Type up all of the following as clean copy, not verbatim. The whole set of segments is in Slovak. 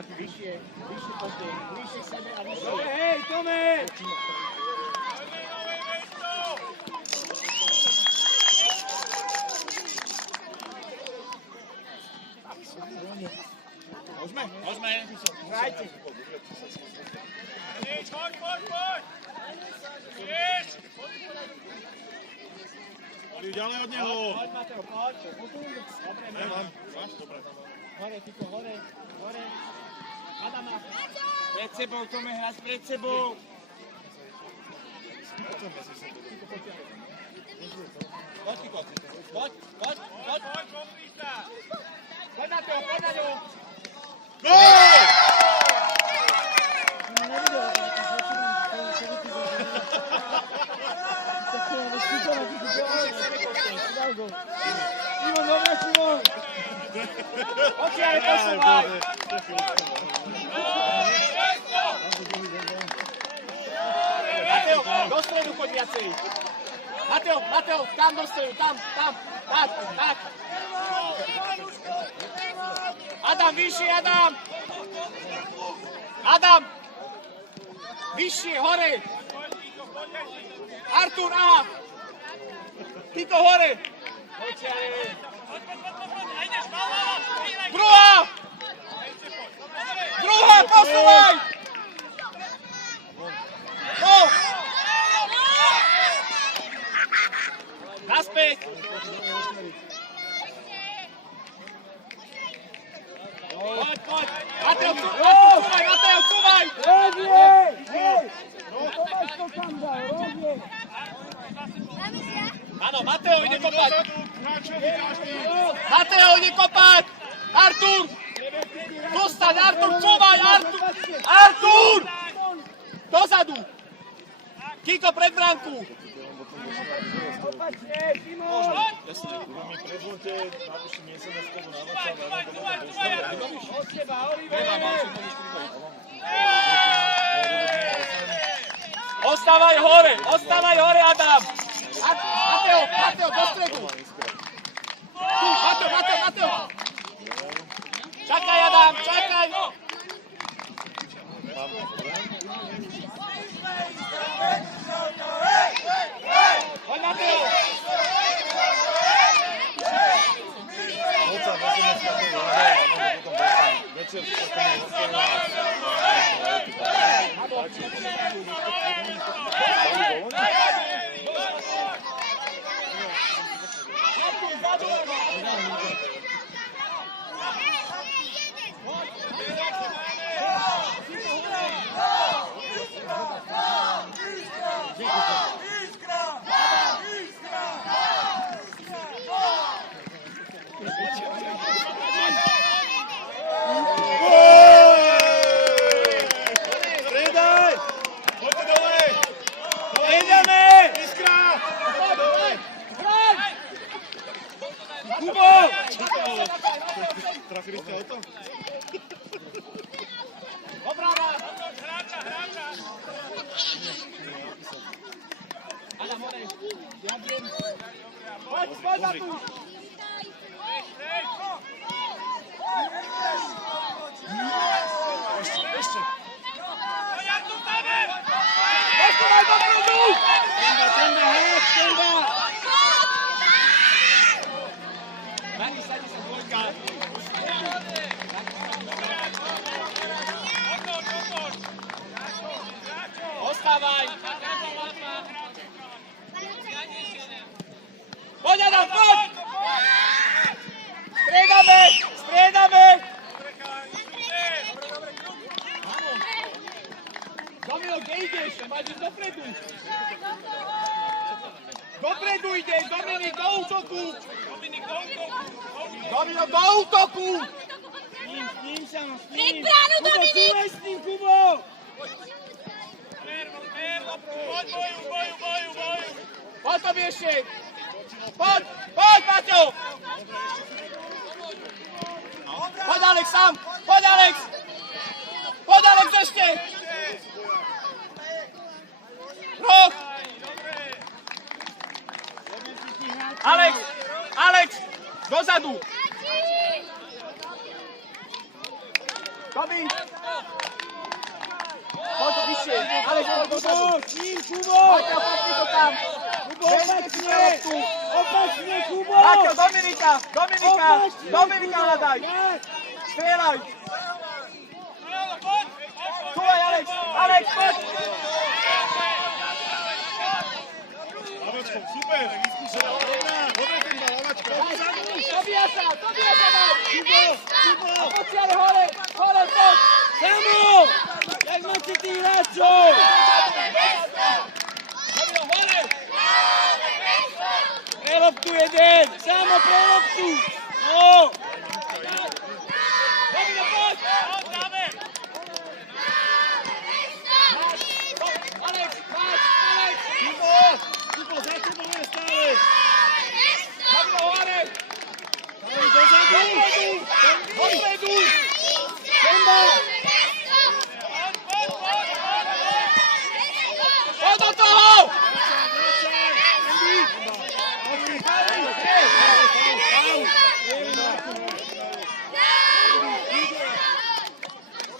Vyššie pozdej, bližšie k sebe a vyššie. Hej, Tome! Môžeme. Hrajte. Poď! Oliv, ďalej od neho. Poď, Mateo, poď. Dobre, Máš? Dobre. hore, Tiko, hore. Adama. Pred sebou, Tome, hráš pred sebou. Poď, Tiko. Poď. Poď na to, poď na ňu. Gól! Šimon, dobre, Šimon. Očiare, posúvaj. Mateo, do stredu poď viacej. Mateo, tam do stredu, tam. Tak. Adam, vyššie, Adam. Vyššie, hore. Artur, aha. Tito, hore. Druhá, posúvaj. No. Naspäť. Poď. Mateo, cúvaj. Áno, Mateo ide kopať. Artur. Dostaň, Artur, cúvaj, Artur. Dozadu. Kiko pred bránku. Jasne, mi predvoľte, napište miesene z toho na WhatsApp. Od teba, Oliver. Ostávaj hore, Adam. Mateo, do stredu. Tu, Mateo. Čakaj, Adam, čakaj. Poď, Mateo. Večer trafili ste auto? Obrava! Adam, hore! Ja viem! Poď na tu! Ešte! Posúvaj do prúdu! Tenda, hej, tenda! Dani, sadni sa dvojka. Ostávaj! Poď, Adam, poď! Striedame! Domino, kde ideš? Máš ísť dopredu. Dopredu ideš, Dominik, do útoku! Domino, do útoku! S ním sa, s ním! Pred bránu, Dominik! Kubo, cúvaj s ním, Kubo! Boju! Poď to ešte! Poď, Maťo! Poď, Alex, sám! Poď, Alex, ešte! Roh! Alex, dozadu! Tomi! Poď to vyššie, Aleš, poď dozadu. S ním, Kubo! Mateo, popni to tam. Kubo, Vezmi si opačne! loptu. Opačne, Kubo! Mateo, Dominika Opačne, Dominika Kubo! hľadaj. Tak. Strieľaj. Čúvaj, Alex, poď. Lavačko, super, vyskúšala. Dobre ten bal, Lavačko. Dobíja sa dál. Kubo! Kubo! A poď si ale hore, poď. Samo! Jak máte tých hráčov? Preloptu jeden! Samo preloptu! No! Domino, poď. Alex, Alex. Kubo! Kubo, za tebou je stále! Domino, hore. Daj dozadu! Dopredu. Kemba! Poď do toho.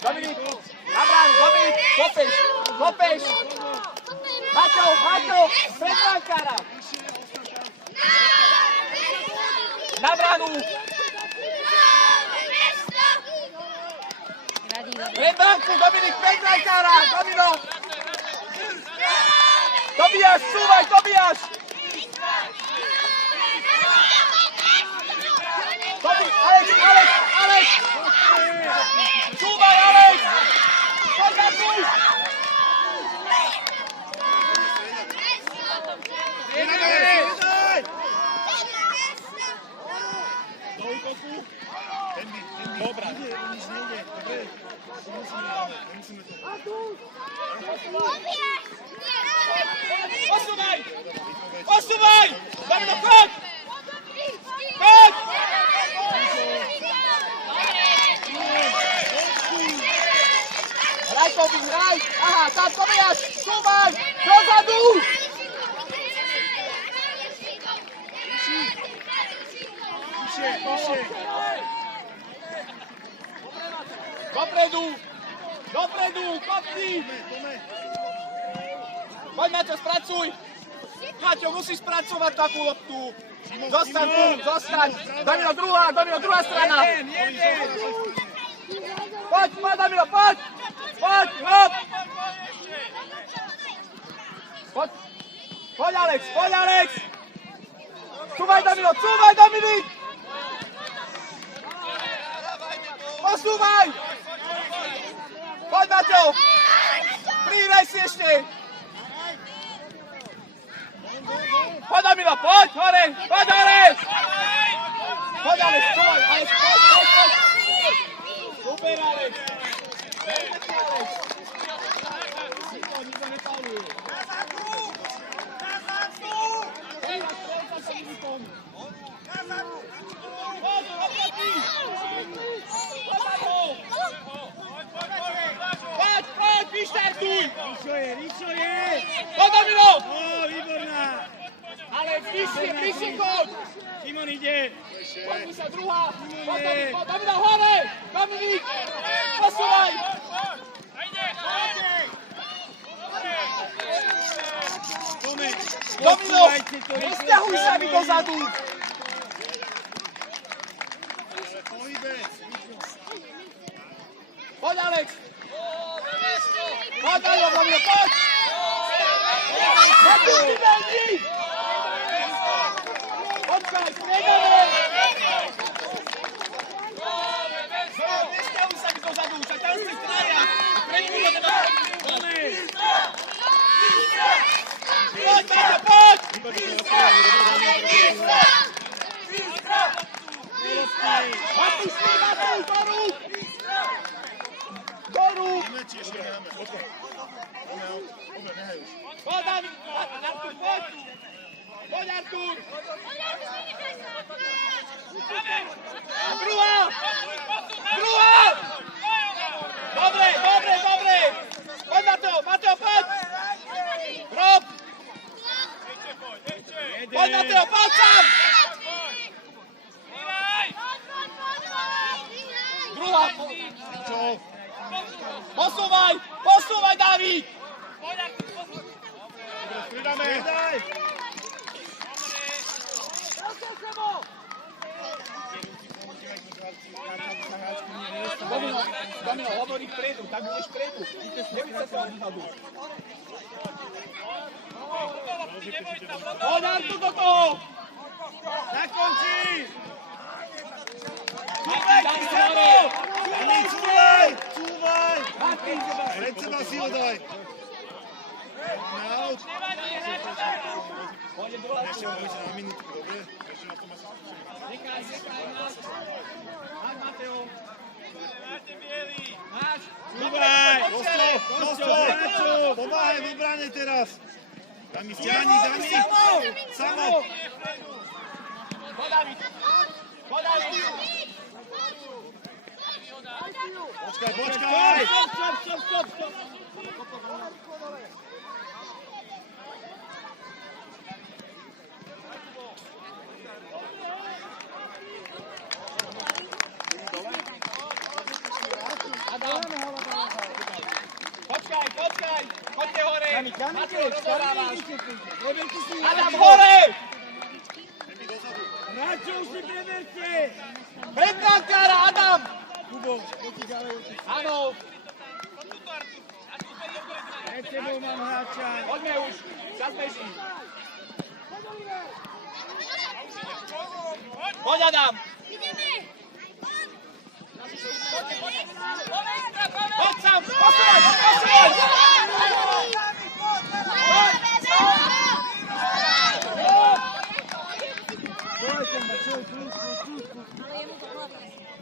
Dominik, na bránu, Dominik, kopeš. Maťo, pred brankára. Na bránu. Pred bránku, Dominik, pred brankára. Domino. Tobiáš, súvaj, Tobiáš. Alex. Súvaj, Alex. Poď na tu. Do útoku. Dobrá. Nič nejde. Dobre. Musíme to. Posúvaj. Domino, poď. Poď. Hraj, Tobi, hraj. Aha, tam Tobiáš. Súvaj. Dozadu. Vyššie! Dopredu, kopni. Poď, Maťo, spracuj. Maťo, musíš spracovať takú loptu. Zostaň. Domino, druhá strana. Poď, Domino, poď. Hop. Poď, Alex. Cúvaj, Dominik. Posúvaj. Poď, Maťo. Prihraj si ešte. Poď, Domino, poď, hore. Poď, Alex, cúvaj. Alex, poď. Super, Alex. Nikto nepauluje. Poď, vyštartuj! Rýchlo je! Poď, Domino! Ó, výborná! Ale vyššie chod! Simon ide! Poďme sa druhá! Poď, Domino, hore! Dominik! Posúvaj! Domino! Rozťahuj sa mi dozadu! Poď, Alex! Poď, Domino, poď! Počkaj, stredové! Nesťahuj sa mi dozadu, však tam ste traja! Preňku to nemá! Poď, Maťo, poď! Matuš, doru! Poď, Artur, poď! Poď, Artur! Druhá! Dobre! Poď, Mateo, poď! Rob! Poď, Mateo, poď sám! Druhá! David! Striedame! Striedaj! Domino, hovorí vpredu, tak budeš vpredu. Nevíte sa odhadu. Poď Artur do toho! Zakončí! Martin, daj hore! Dani, cúvaj! Cúvaj! Martin, Pred seba si ho daj! Out! poď druhá Ešte strana. môžete na minútku, dobre? Ešte na tom asi Nekaj, máš. Máš, Mateo. Máš. Cúvaj! Kosto! Pomáhaj v obrane teraz! Dami, stiahni, Dani! Samo! Poď, David. Poď, David. Počkaj, počkaj! Stop! Adam. Počkaj. Poďte hore. Mateo, rozhorávaš. Adam, hore! Hráčov si preberte! Pred brankára, Adam! Kubo, poďte ďalej. Áno, Pred tebou mám hráča. poďme už. Čas beží. Poď, Adam. Poď sám, posúvaj! Čo je ten, čo je tu?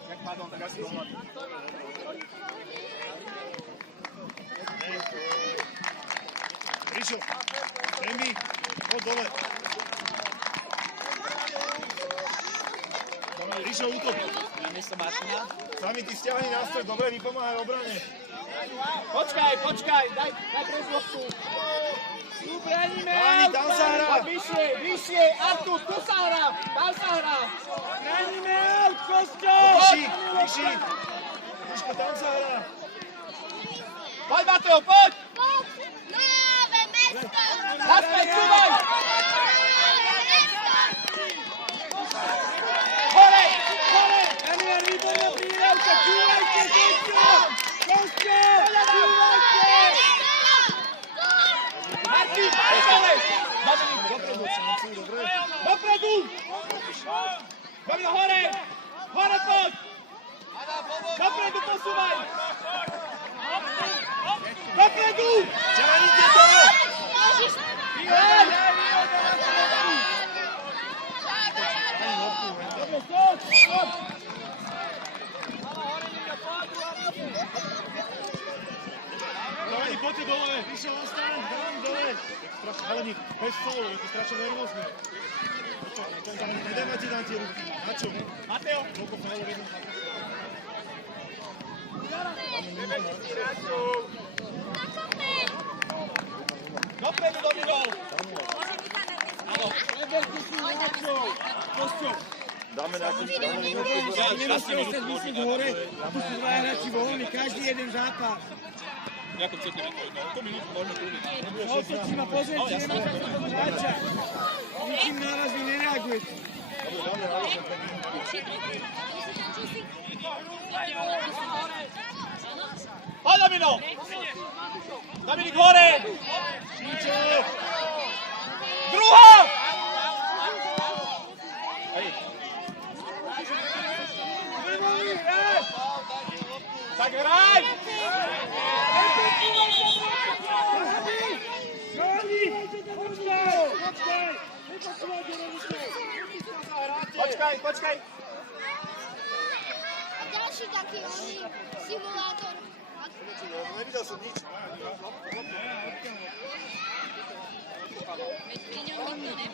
Tak pardon, tak asi dohľadný. Rišo, Emi, poď dole. Rišo, útok. Na miesto Martina. Sami ty stiahni nástroj, dobre, vypomáhaj obrane. Počkaj, daj prezlobku. Tu bránime! Dani, tam sa hrá. A vyššie, Artur, tu sa hrá, tam sa hrá. Bránime out, Kosto! Riši. Riško, tam sa hrá. Poď, Mateo, poď! Nové mesto! Naspäť, čúvaj! Hore! Daniel, výborná príhrávka, čúvajte, Kosto! Kosto! Čúvajte! Martin, poď! Dominik, dopredu. Dopredu! Domino, hore! Hore, poď! Dopredu, posúvaj! Dopredu! Ťahnite to! Vyhraj! Dani, poďte dole. Rišo, ostaň, Dani, dole. Ale bez faulu, je to strašne nervózne. Nedávajte tam tie ruky. Na čo? Mateo! Koľko faulov jednom zápase? Dopredu, Domino! Kosto! Dáme nejaký minútku. Nemusíte ostať vysieť hore, a tu sú dva hráči voľní, každý jeden zápas. Ako chcete vytvoriť? To minútu môžeme kľúdiť. Otočím a pozriem, či nemáte toho hráča. Ničím náraz vy nereagujete. Poď, Domino! Dominik, hore! Druhá! Tak hraj! Počkaj! A ďalší taký simulátor. Nevidel som nič.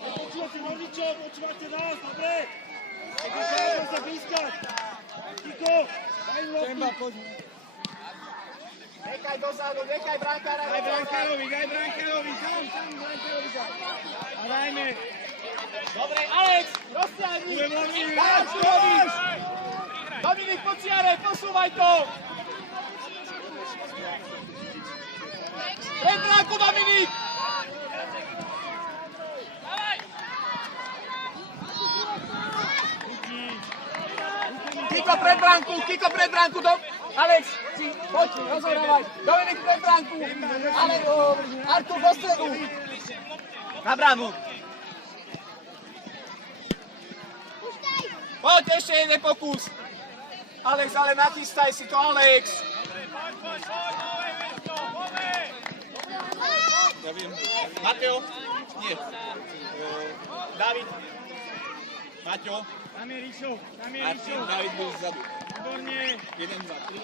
Počúvate rodičov, počúvate nás, dobre? Počúvate sa blízkať. Kiko, daj mu loptu. Nechaj dozadu, nechaj brankára. Daj brankárovi, tam brankárovi daj. A dajme. Dobre, Alex, rozťahni. Tu je voľný Daj, hráč, čo robíš? Dominik, počiare, posúvaj to. Niko pred bránku, Alex, poď, rozohrávaj. Dominik pred bránku, ale Artur do stredu. Na bránu. Poď, ešte jeden pokus. Alex, ale nachystaj si to, Alex. Ja viem. Mateo? Nie. David? Maťo? Tam je Ríšo, Martin, David byl vzadu. Výborne. 1, 2, 3.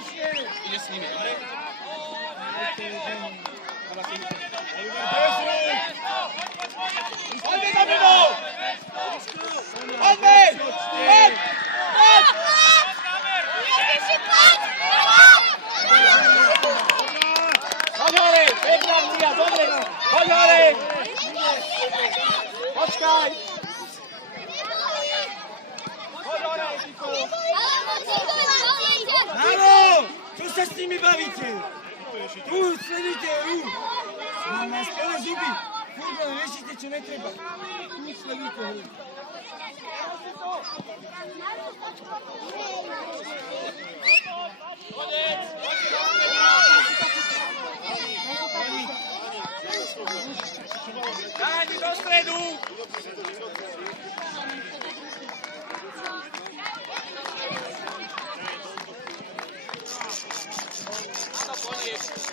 Ešte. Ide s nimi, dobre? Poďme za mnou! Poďme! Poď! Poď! Poď hore! Pekná vcia, dobre! Poď hore! Počkaj! Poď hore, Niko! Áno! Čo sa s nimi bavíte? Sledujte, Mám na spele zuby. Furt len riešite, čo netreba. Sledujte, Daj mi do stredu! Áno, koniec.